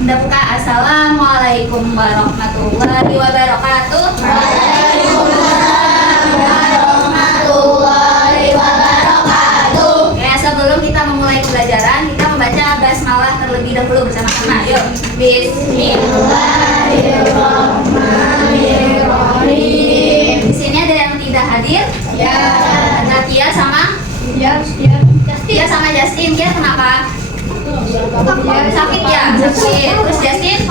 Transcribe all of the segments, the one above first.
Udah buka. Assalamualaikum warahmatullahi wabarakatuh. Waalaikumsalam warahmatullahi wabarakatuh. Ya, sebelum kita memulai pembelajaran, kita membaca basmalah terlebih dahulu bersama-sama. Yuk. Bismillahirrahmanirrahim. Di sini ada yang tidak hadir? Ya. Ada Tia sama? Tia sama Justin. Tia kenapa? Sakit ya? Sakit. Terus Justin?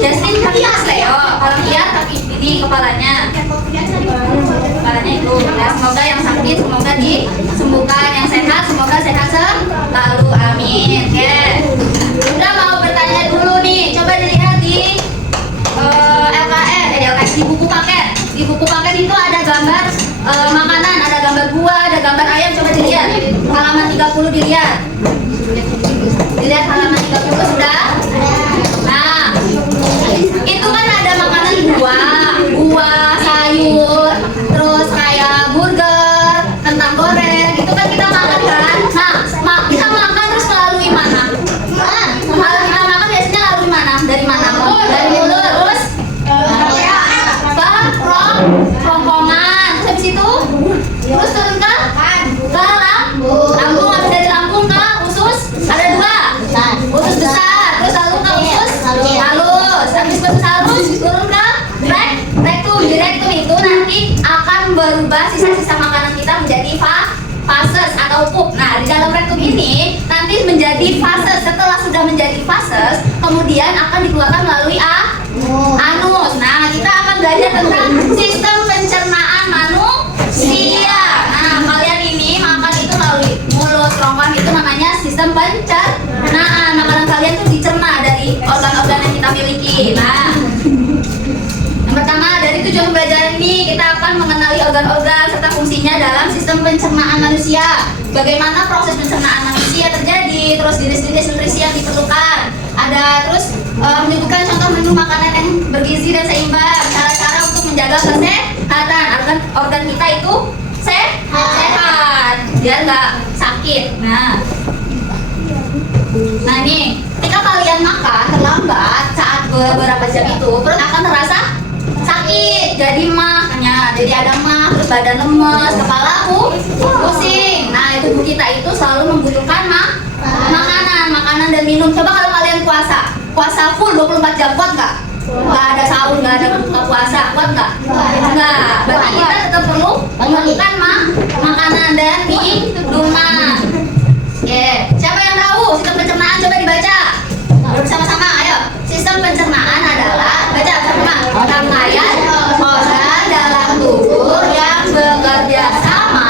Justin kaki Mas Leo. Kalau Tia kaki ini kepalanya. Kepalanya itu. Ya, semoga yang sakit semoga disembuhkan, yang sehat semoga sehat selalu. Amin. Oke. Udah mau bertanya dulu nih. Coba dilihat di LKS di buku paket. Di buku paket itu ada gambar makanan, ada gambar buah, ada gambar ayam. Coba dilihat halaman 30, dilihat. Dilihat halaman 30 sudah. Nah, itu kan ada makanan buah, sayur, terus kayak burger, kentang goreng. Itu kan kita makan kan. Nah, kita makan terus melalui mana? Kalau kita makan biasanya melalui mana? Dari mana? Dari mulut. Terus kerongkongan. Terus habis itu turun ke lambung. Habis dari lambung ke usus. Ada dua. Usus besar. Terus lalu ke usus halus. Habis usus halus turun ke rektum. Di rektum itu nanti akan berubah sisa-sisa makanan kita menjadi fases atau pup. Nah, di dalam rektum ini nanti menjadi fases. Setelah sudah menjadi fases, kemudian akan dikeluarkan melalui anus. Nah, kita akan belajar tentang sistem pencernaan manusia. Nah, kalian ini makan itu melalui mulut, kerongkongan, itu namanya sistem pencernaan. Makanan kalian tuh dicerna dari organ-organ yang kita miliki. Nah, yang pertama dari tujuan pembelajaran ini kita akan mengenali organ-organ serta fungsinya dalam sistem pencernaan manusia. Bagaimana proses pencernaan manusia terjadi, terus jenis-jenis nutrisi yang diperlukan. Ada terus menyebutkan contoh menu makanan yang bergizi dan seimbang, cara-cara untuk menjaga kesehatan organ kita itu sehat biar nggak sakit. Nah nih, ketika kalian makan terlambat saat beberapa jam itu perut akan terasa sakit, jadi jadi ada mah, terus badan lemes, kepala pusing. Nah, tubuh kita itu selalu membutuhkan makanan dan minum. Coba kalau kalian puasa full 24 jam, kuat nggak? Nggak ada sahur, nggak ada buka puasa, kuat nggak? Nggak. Berarti kita tetap perlu memerlukan makanan dan minuman. Siapa yang tahu sistem pencernaan? Coba dibaca bersama-sama. Ayo. Sistem pencernaan adalah, baca bersama, rangkaian organ dalam tubuh yang bekerja sama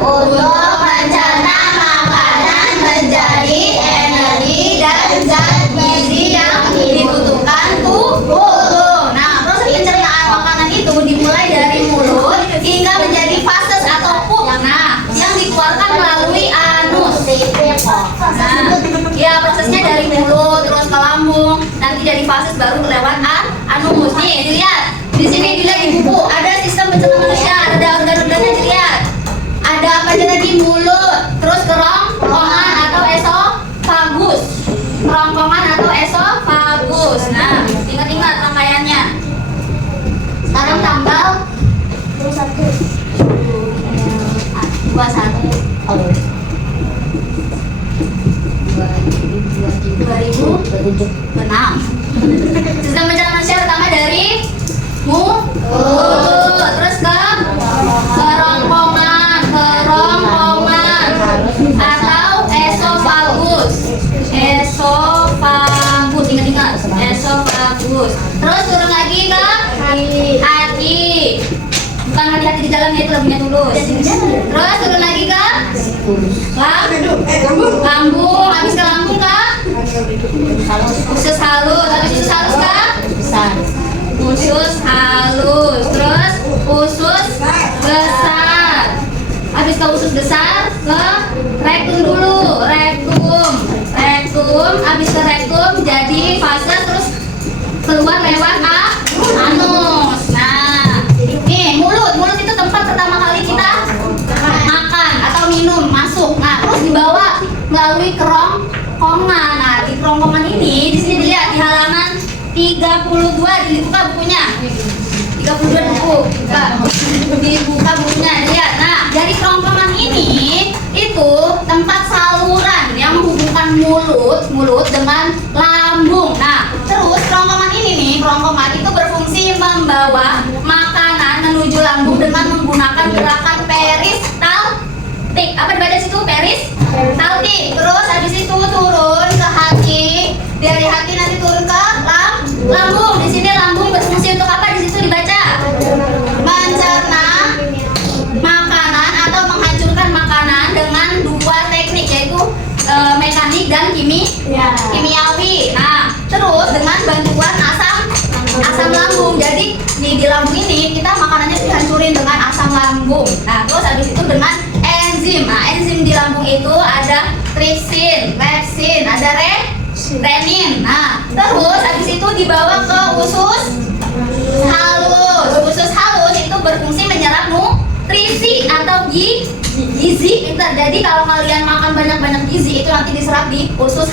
untuk mencerna makanan menjadi energi dan zat gizi yang dibutuhkan tubuh. Nah, proses pencernaan makanan itu dimulai dari mulut hingga menjadi fases atau pup. Nah, yang dikeluarkan melalui anus. Nah, ya prosesnya dari mulut terus ke lambung, nanti jadi fases baru lewat anus. Nih, dilihat. Di sini dilihat di buku ada sistem pencernaan manusia, ada organ-organnya, dilihat. Ada apa aja tadi? Mulut, terus kerongkongan atau esofagus. Kerongkongan atau esofagus. Nah, ingat-ingat rangkaiannya. Sekarang tanggal 2006. Sistem pencernaan manusia pertama dari mulut, terus ke kerongkongan atau esofagus. Ingat-ingat, esofagus. Terus turun lagi ke hati. Bukan hati-hati di dalamnya, itu lagunya Tulus. Terus turun lagi ke lambung. Habis ke lambung ke usus halus. Habis usus halus ke usus halus. Terus usus besar. Habis ke usus besar ke rektum dulu. Rektum. Habis ke rektum jadi fase, terus keluar lewat anus. Nah, nih mulut itu tempat pertama kali kita makan atau minum masuk. Nah, terus dibawa melalui melalui kerongkongan. Nah, di kerongkongan ini di sini dilihat di halaman 32 dibuka bukunya. 32 dibuka bukunya, lihat. Nah, dari kerongkongan ini itu tempat saluran yang menghubungkan mulut dengan lambung. Nah, terus kerongkongan ini nih, kerongkongan itu berfungsi membawa makanan menuju lambung dengan menggunakan gerakan peristaltik. Apa dibaca situ? Peristaltik. Terus habis itu turun ke hati, dari hati nanti turun ke lambung. Di sini lambung berfungsi untuk apa? Di situ dibaca mencerna makanan atau menghancurkan makanan dengan dua teknik, yaitu mekanik dan kimiawi. Nah, terus dengan bantuan asam lambung. Jadi di lambung ini kita makanannya dihancurin dengan asam lambung. Nah, terus habis itu dengan enzim. Nah, enzim di lambung itu ada tripsin, lepsin, ada renin. Nah, terus habis itu dibawa ke usus halus. Usus halus itu berfungsi menyerap nutrisi atau gizi. Jadi kalau kalian makan banyak-banyak gizi itu nanti diserap di usus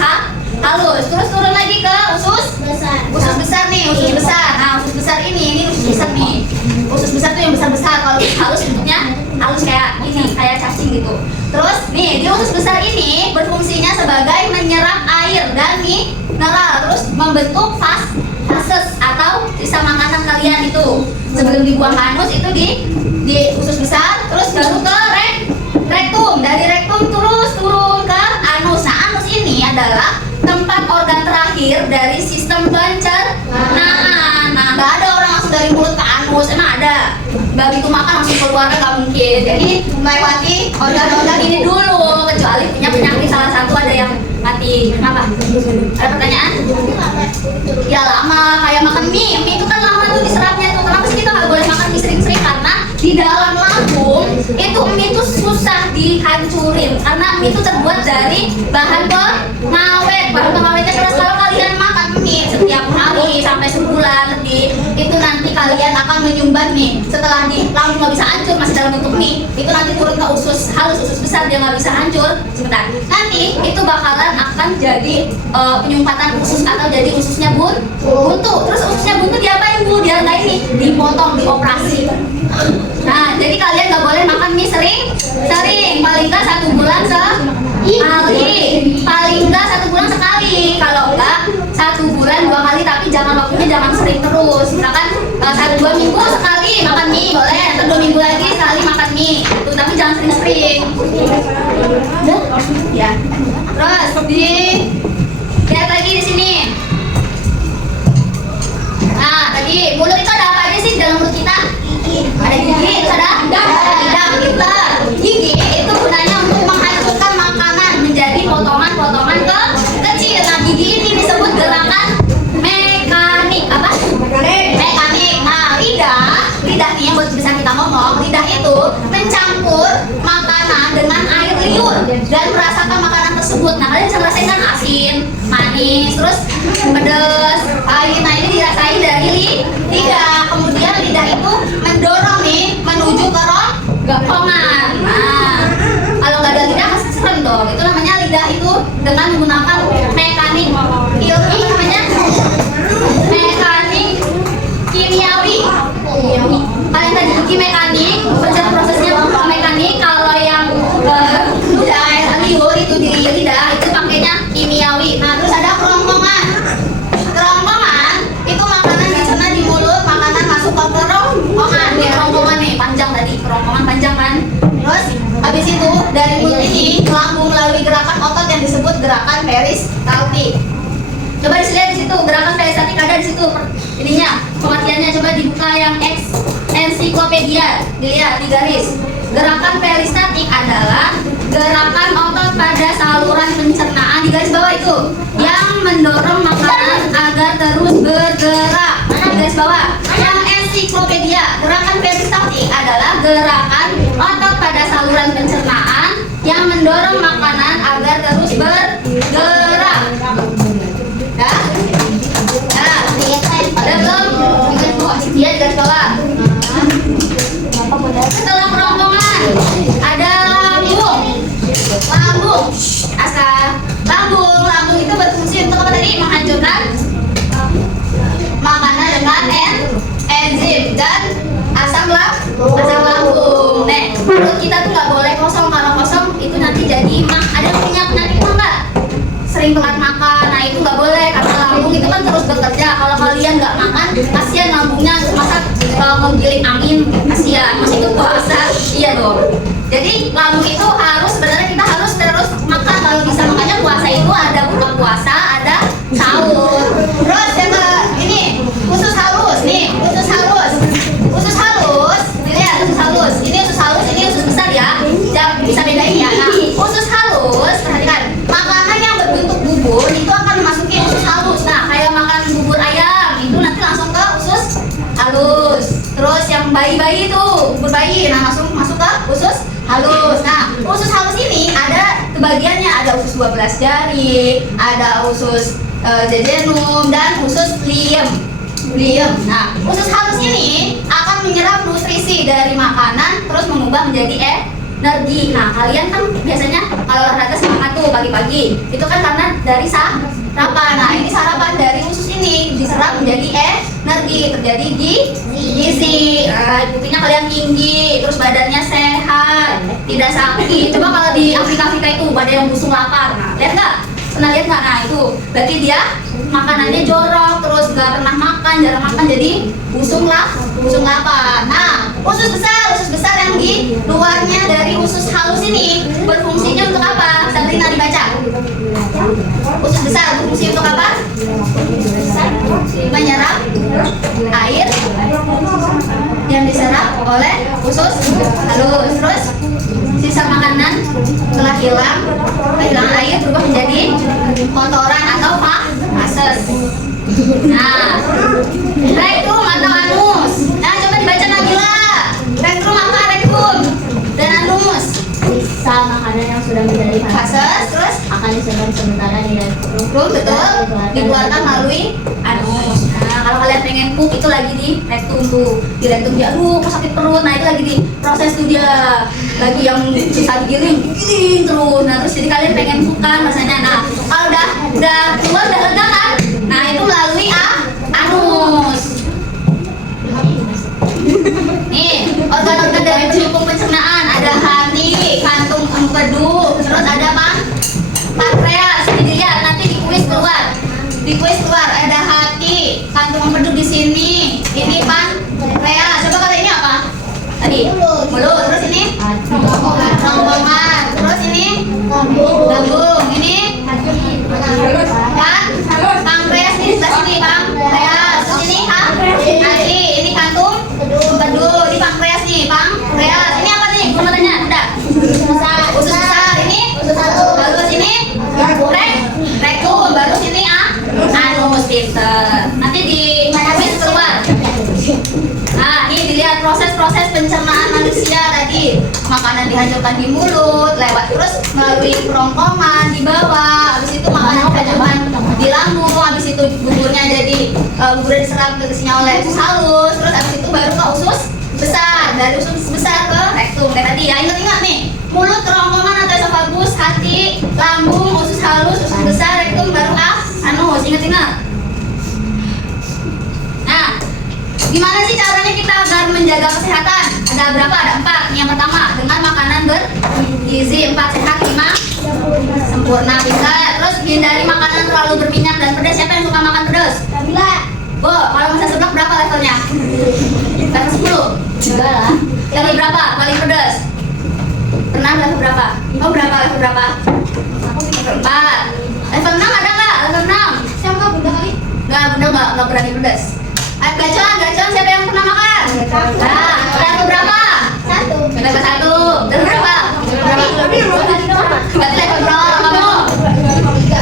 halus. Terus turun lagi ke usus besar nih, usus besar. Nah, usus besar ini usus besar nih. Usus besar tuh yang besar-besar. Kalau halus bentuknya halus kayak ini, kayak cacing gitu. Terus nih di usus besar ini berfungsinya sebagai menyerap air dan mineral, terus membentuk fases atau sisa makanan kalian itu. Sebelum dibuang ke anus itu di usus besar, terus baru ke rektum. Dari rektum terus turun ke anus. Nah, anus ini adalah tempat organ terakhir dari sistem pencernaan. Nah, nggak ada orang langsung dari mulut ke anus, emang ada? Begitu makan langsung keluar nggak mungkin. Jadi melewati organ-organ ini dulu, kecuali punya penyakit salah satu ada yang mati. Kenapa? Ada pertanyaan? Ya lama, kayak makan mie itu kan lama tuh diserapnya tuh. Kenapa sih kita nggak boleh makan mie sering-sering? Karena di dalam lambung itu mie itu susah dihancurin karena mie itu terbuat dari bahan pengawet. Bahan pengawetnya keras. Kalau kalian makan mie setiap hari sampai sebulan lebih, itu nanti kalian akan menyumbat nih. Setelah di lambung nggak bisa hancur, masih dalam bentuk mie, itu nanti turun ke usus halus, usus besar, dia nggak bisa hancur. Sebentar, nanti itu bakalan akan jadi penyumpatan usus atau jadi ususnya buntu. Terus ususnya buntu diapain Bu? Dia nggak ini dipotong, dioperasi. Nah, jadi kalian nggak boleh makan mie sering, paling nggak 1 bulan sekali, paling nggak 1 bulan sekali, kalau enggak 1 bulan 2 kali, tapi waktunya jangan sering terus. Misalkan 1-2 minggu sekali makan mie boleh, atau 2 minggu lagi sekali makan mie, tuh, tapi jangan sering-sering. Ya. Terus lihat lagi di sini. Nah, tadi mulut itu ada apa aja sih di dalam mulut kita? Ada gigi, terus ada lidah, pintar. Gigi itu gunanya untuk menghancurkan makanan menjadi potongan-potongan kecil. Nah, gigi ini disebut gerakan mekanik. Apa? Mekanik. Nah, lidah nih yang buat bisa kita ngomong, lidah itu mencampur makanan dengan air liur dan merasakan makanan tersebut. Nah, kalian bisa merasakan kan asin, manis, terus pedas, pahit. Nah, ini dirasain dari lidah. Kemudian lidah itu mendorong nih menuju ke kerongkongan. Nah, kalau nggak ada lidah pasti serem dong. Itu namanya lidah itu dengan menggunakan mekanik ilmi, namanya mekanik kimiawi. Kalian tadi uji mekanik, prosesnya mekanik. Kalau yang udah air liur itu di lidah itu pakainya kimiawi. Nah, terus ada kerongkongan. Kerongkongan itu makanan dicerna di mulut, makanan masuk ke kerongkongan. Nih kerongkongan nih panjang tadi, kerongkongan panjang kan. Terus habis itu dari mulut ini ke lambung melalui gerakan otot yang disebut gerakan peristaltik. Coba dilihat di situ gerakan peristaltik ada di situ ininya, pengertiannya. Coba dibuka yang ensiklopedia, dilihat di garis. Gerakan peristaltik adalah gerakan otot pada saluran pencernaan di garis bawah itu yang mendorong makanan agar terus bergerak. Mana di garis bawah? Yang ensiklopedia, gerakan peristaltik adalah gerakan otot pada saluran pencernaan yang mendorong makanan agar terus bergerak. Dah? Nah, ada belum? Iya, di garis bawah. Setelah kerongkongan ada lambung. Asa menghancurkan makanan dengan enzim dan asam lambung. Perut kita tuh nggak boleh kosong, kalau kosong itu nanti jadi mah. Ada yang punya penyakit mah nggak? Sering telat makan, nah itu nggak boleh karena lambung itu kan terus bekerja. Kalau kalian nggak makan, kasihan lambungnya, masa mau giling angin, kasihan. Masih itu puasa, iya dong. Jadi lambung itu harus, sebenarnya kita harus terus makan kalau bisa. Makanya puasa itu ada buka puasa, ada sahur. Terus yang ini usus halus nih, usus halus, usus halus. Lihat usus halus. Ini usus halus, ini usus besar ya. Jangan bisa bedain ya. Nah, usus halus, perhatikan. Makanan yang berbentuk bubur itu akan memasuki usus halus. Nah, kayak makan bubur ayam itu nanti langsung ke usus halus. Terus yang bayi-bayi itu bubur bayi, nah langsung masuk ke usus halus. Nah, usus halus ini ada kebagiannya, ada usus 12 jari, ada usus jejunum dan usus liam. Nah, usus halus ini akan menyerap nutrisi dari makanan terus mengubah menjadi energi. Nah, kalian kan biasanya kalau olahraga semangat tuh pagi-pagi. Itu kan karena dari sarapan. Nah, ini sarapan dari usus ini diserap menjadi energi, terjadi gizi. Buktinya kalian tinggi, terus badannya sehat, tidak sakit. Coba kalau di Afrika itu ada yang busung lapar. Nah, lihat nggak? Pernah lihat nggak? Nah, itu berarti dia makanannya jorok, terus nggak pernah makan, jarang makan, jadi busung lapar. Nah, usus besar yang di luarnya dari usus halus ini berfungsinya untuk apa? Sabrina dibaca. Usus besar berfungsi untuk apa? Menyerap air yang diserap oleh usus halus. Terus sisa makanan setelah hilang air berubah menjadi kotoran atau fases. Nah, rektum atau anus. Nah, coba dibaca Nabila. Rektum apa? Rektum dan anus. Sisa makanan yang sudah menjadi Fases, terus akan disimpan sementara di rektum. betul, dikeluarkan melalui anus. Nah, kalau kalian pengen pup itu lagi di rektum tuh. Di rektum dia, aduh kok sakit perut. Nah, itu lagi di proses tuh dia. Lagi yang susah digiling terus. Nah, terus jadi kalian pengen pup kan rasanya. Nah, kalau udah keluar, udah lega kan? Nah, itu melalui anus. Nih, organ-organ dari pendukung pencernaan ada hati, kantung empedu, terus ada pankreas. Ini dilihat nanti di kuis keluar. Di kuis keluar ada hati, kantung empedu di sini. Ini pankreas. Coba kalau ini apa? Tadi mulut. Terus ini ronggongan. Terus ini lambung. Ini pankreas di sebelah sini, pankreas. Terus ini hati. Ini kantung empedu. Ini pankreas nih, pankreas. Ini apa nih? Gua mau tanya. Udah. Usus besar. Ini halus. Ini rektum. Baru sini anus, pinter. Nanti di kuis keluar. Nah, ini dilihat proses-proses pencernaan manusia tadi. Makanan dihancurkan di mulut, lewat terus melalui kerongkongan di bawah. Habis itu makanan dihancurkan di lambung. Habis itu buburnya jadi buburnya diserap nutrisinya oleh usus halus. Terus habis itu baru ke usus besar. Dari usus besar ke rektum. Kayak tadi ya, ingat-ingat nih. Mulut, kerongkongan atau esofagus, hati, lambung, usus halus, usus besar, rektum, baru anus. Ingat-ingat. Nah, gimana sih caranya kita agar menjaga kesehatan? Ada berapa? Ada 4. Yang pertama, dengan makanan bergizi. 4 sehat, 5 sempurna. Bisa. Terus hindari makanan terlalu berminyak dan pedas. Siapa yang suka makan pedas? Nabila. Bo, kalau masak seblak berapa levelnya? Level 10? Enggak lah. Level berapa? Paling pedas? Pernah level berapa? Oh, level berapa? Level 4. Level 6 ada nggak? Level 6? Siapa bunda kali? Bunda nggak berani pedas. Gacon, siapa yang pernah makan? Nah, level berapa? 1. Level 1. Level berapa? Berarti level berapa kamu?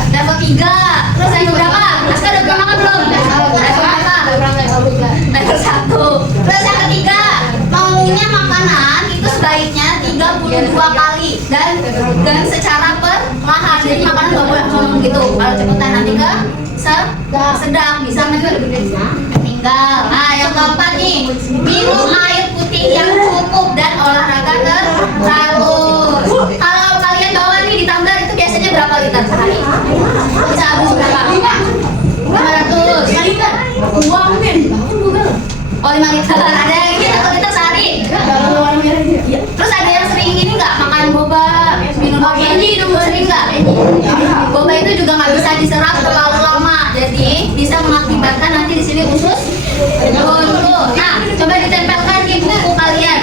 Level 3. Terus level berapa? Aska udah pernah makan belum? Level berapa? Level 1. Terus yang ketiga, maunya makanan itu sebaiknya 32 kali dan secara perlahan. Jadi makanan nggak boleh langsung gitu. Kalau cepetan nanti ke sedang bisa meninggal. Nah, yang keempat nih, minum air putih yang cukup dan olahraga terus. Kalau kalian bawa nih di tumbler itu biasanya berapa liter sehari? Bisa habis berapa? Uang men. Oh 5 liter. Ada yang ini 1 liter sehari. Terus ada yang sering ini nggak makan boba, minum boba ini sering nggak? Boba itu juga nggak bisa diserap terlalu lama, jadi bisa mengakibatkan nanti di sini usus buntu. Nah, coba ditempelkan di buku kalian.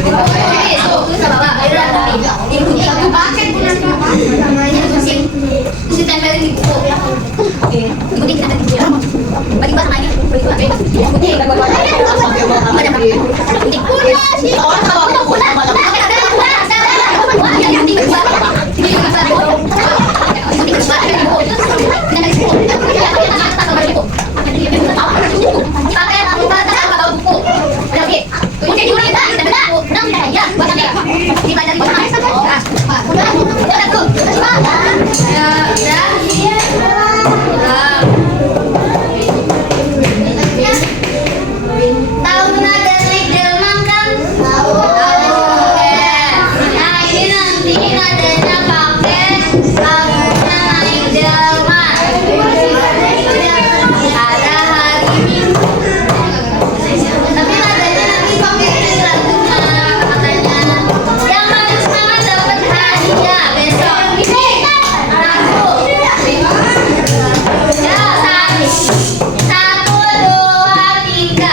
Ini tuh bawa dikunci satu paket namanya dikunci. Terus ditempelin di buku. Dikunci kita di buku. Bagi bahasa lainnya, bagi tahu nada naik delman kan? Tahu. Oke. Nah ini nanti nadanya pakai lagunya naik delman. Ada hari Minggu. Tapi nadanya nanti pakai ini lagunya katanya. Yang paling semangat dapat hadiah besok. Ini lagu. Ya satu dua tiga.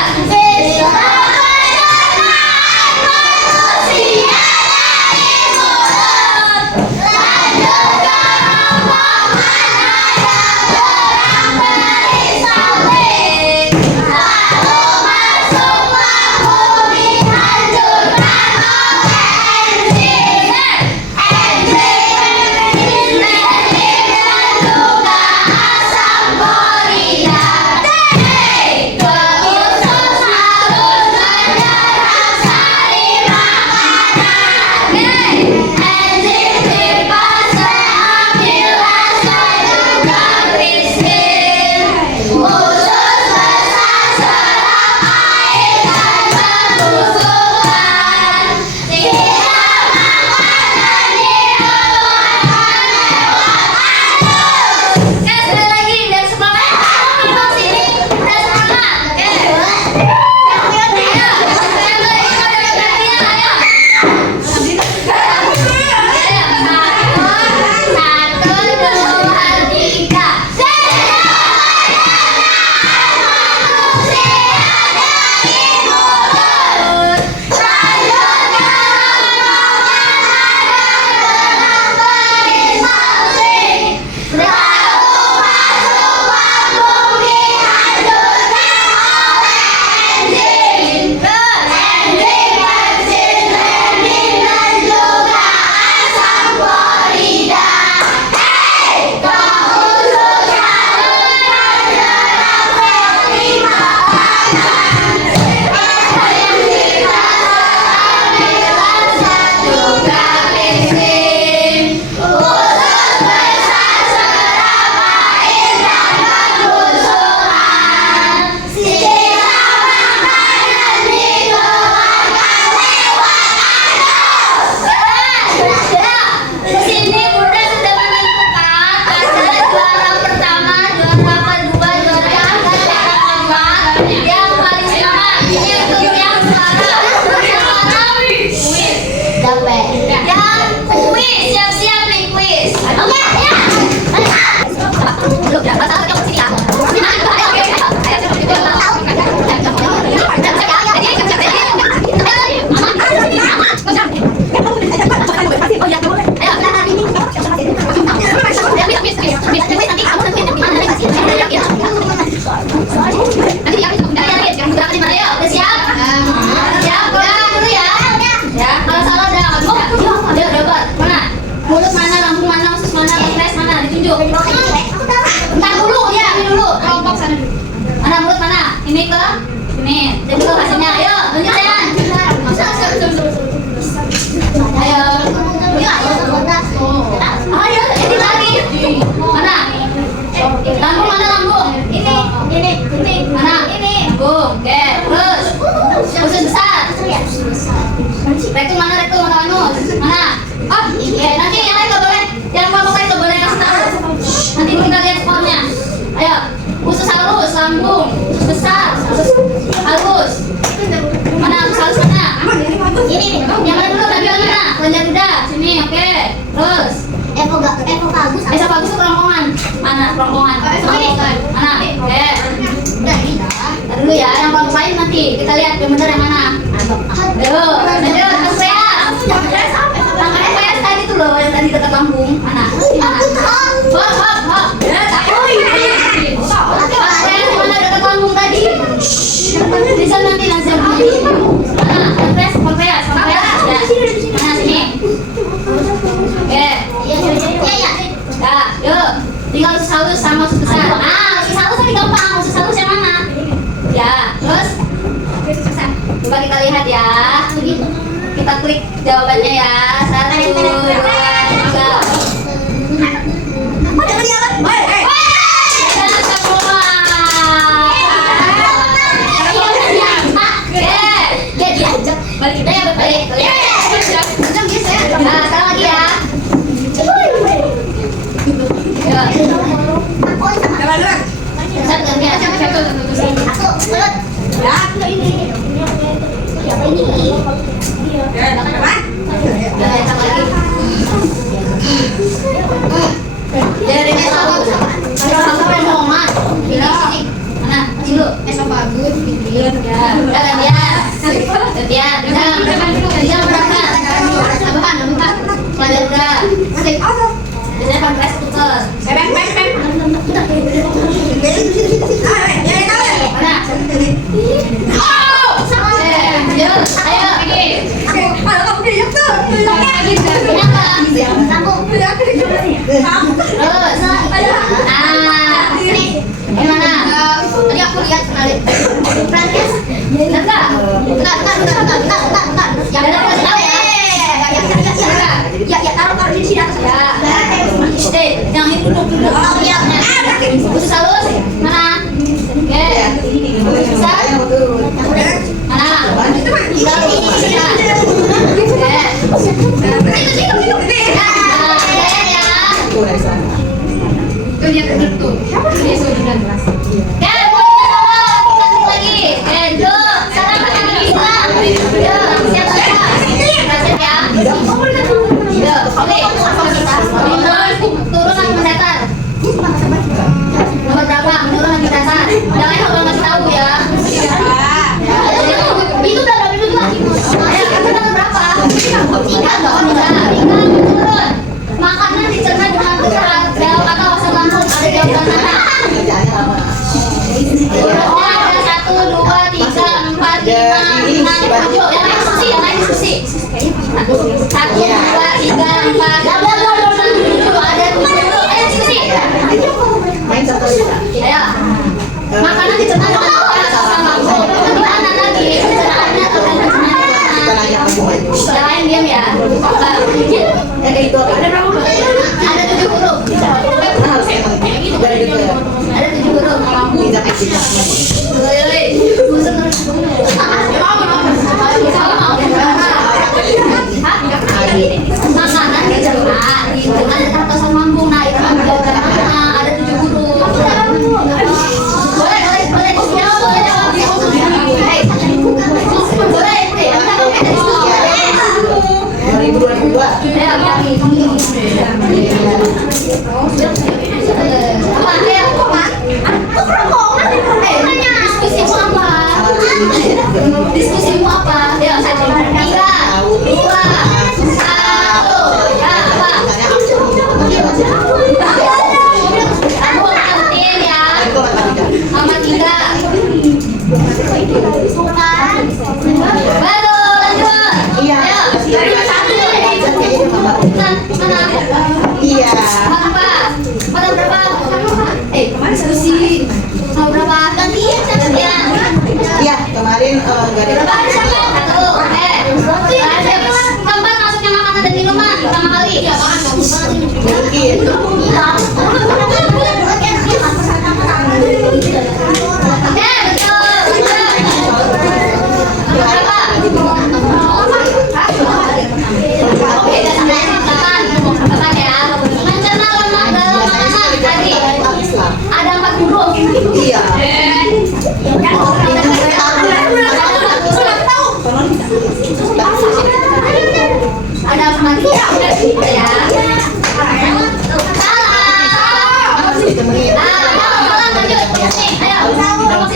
Rektum mana rektum atau anu? Mana? Oh, iya. Nanti yang lain nggak boleh. Yang kelompok lain nggak boleh kasih tahu. Nanti kita lihat skornya. Ayo, usus halus, lambung. Ini nih. Yang mana dulu tadi yang mana? Kelenjar udah. Sini, oke. Terus. Evo bagus. Esa bagus tuh kerongkongan. Mana kerongkongan? Kerongkongan. Mana? Oke. Udah ini. Tadi dulu ya, yang kelompok lain nanti. Kita lihat yang benar yang mana. Aduh, lanjut. Tangannya kayak tadi tuh loh, yang tadi dekat lambung. Mana? Mana? Hop. Ya, tak. Yang mana dekat lambung tadi? Bisa nanti langsung. Mana? Kompres. Ya. Mana sini? Oke. Iya. Dah, yuk. Tinggal usus halus sama usus besar. Usus halus tadi gampang. Usus halus yang mana? Ya, terus coba kita lihat ya. Kita klik jawabannya ya. 1, 2, 3. Jangan semua. Balik kita ya, balik. Nah, sekarang lagi ya. Biasanya kompres tuker. Tadi aku lihat sekali. Bentar. Ya, taruh di sini atas. Yang itu duduk. Usus halus mana? Oke. Besar. Mana? Itu dia tuh. Dia sudah kelas. Oke, lagi. Oke, sekarang kita bisa. Siap ya. Turun lagi mendatar. Nomor berapa? Menurun lagi datar. Jangan kalau ngasih tahu ya. Itu udah berapa dulu? Ayo, kamu nomor berapa? 3 dong. 3 turun. Makanan dicerna dengan berat. Dalam kata wasal lambung ada jawaban mana? Ada 1, 2, 3, 4, 5, 6, 7. Yang lain diskusi. 1, 2, 3, 4. Ada 7. Ayo diskusi. Ayo. Makanan dicerna dengan berat. Gimana lagi? Pencernaannya atau pencernaannya? Selain diam ya. Ada berapa huruf? Ada 7 huruf. Ada 7 huruf. Makanan dicerna dengan kata lambung. Nah, itu ada 7 huruf. Boleh. Diskusimu apa? Ya, 3, 2, 1. Ya, apa? Aku ngertiin ya. Sama 3. Baru lanjut. Iya. Ayo, 1. Mana? Iya. Apa? Pada berapa? Kemarin diskusi. Mau berapa? Gantian. Iya, kemarin nggak ada. Berapa? 1. Keempat masuknya makanan dan minuman pertama kali. Mungkin. Ada 4 huruf. Iya.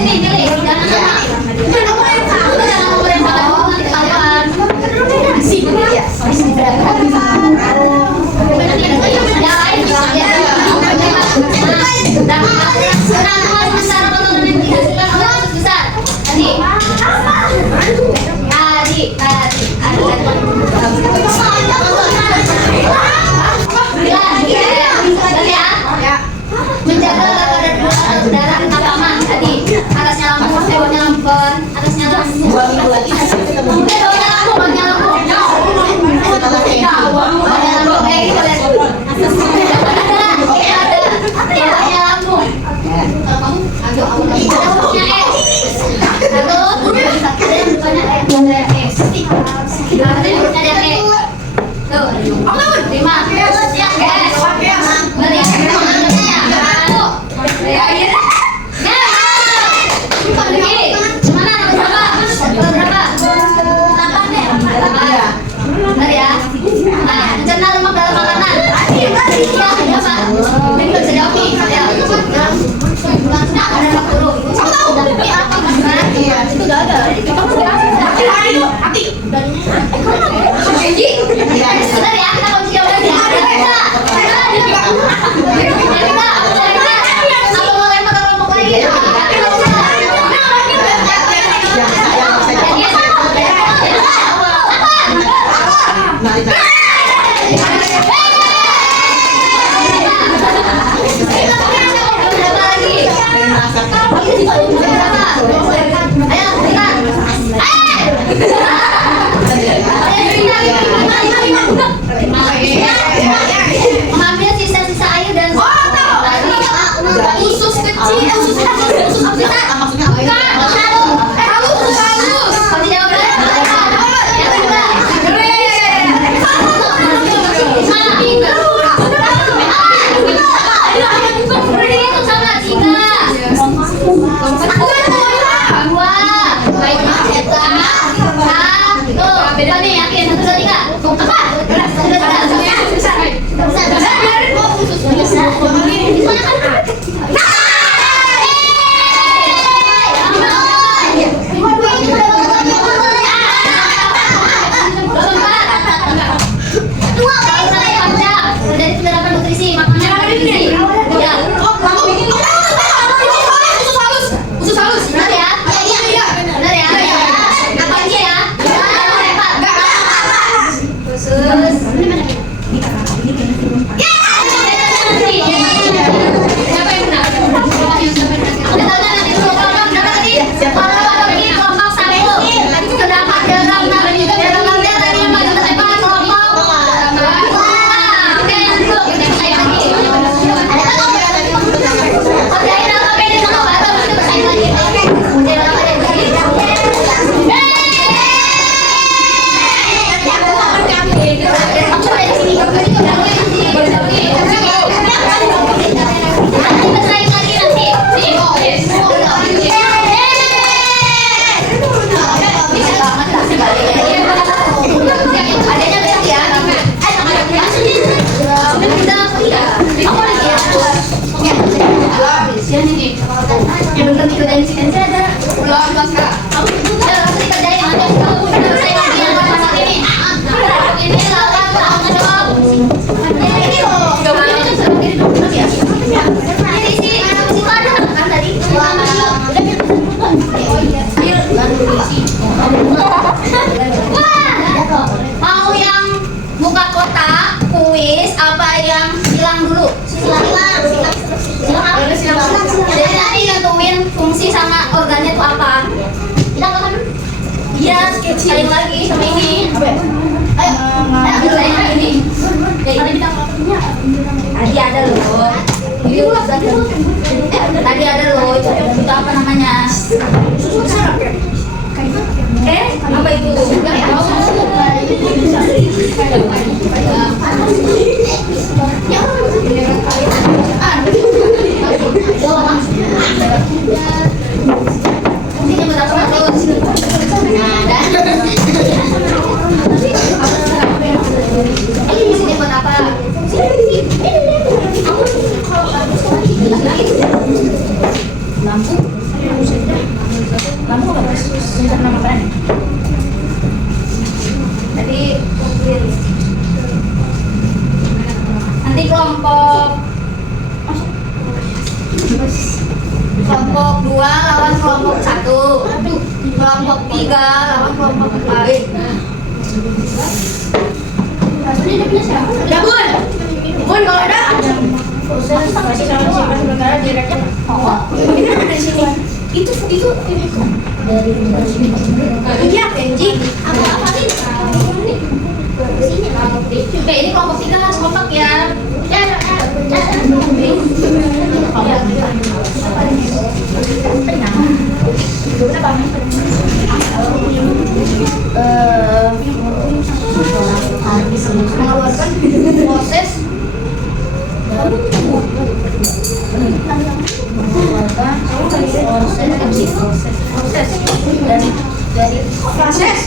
sini pilih. Jangan sama. Jangan ngomong yang salah. Nanti ketahuan. Iya. Yang lain juga ya. Dan sementara tontonan yang dihasilkan oleh Kasus Besar. Adik. Menjaga keadaan udara tetap aman. Tadi atasnya lampu, bawahnya lampu, atasnya lampu. 2 minggu lagi pasti ketemu. Bawahnya lampu. Bawahnya lampu. Kayak gitu lihat. Ada. Bawahnya lampu. Kalau kamu agak awal. Lampunya Satu. Ada yang depannya Ada yang depannya Tuh. 5. Mengambil sisa-sisa air dan usus kecil, usus besar. Beda nih, yakin? 1, 2, 3. Apa? lampu 2 lawan kelompok 1. Kelompok 3 lawan kelompok 4. Ya bun, bun kalau ada. Ini ada di sini. Itu. Iya, Kenji. Apa sih? Oke, ini kelompok 3 harus kompak ya. Mengeluarkan proses Proses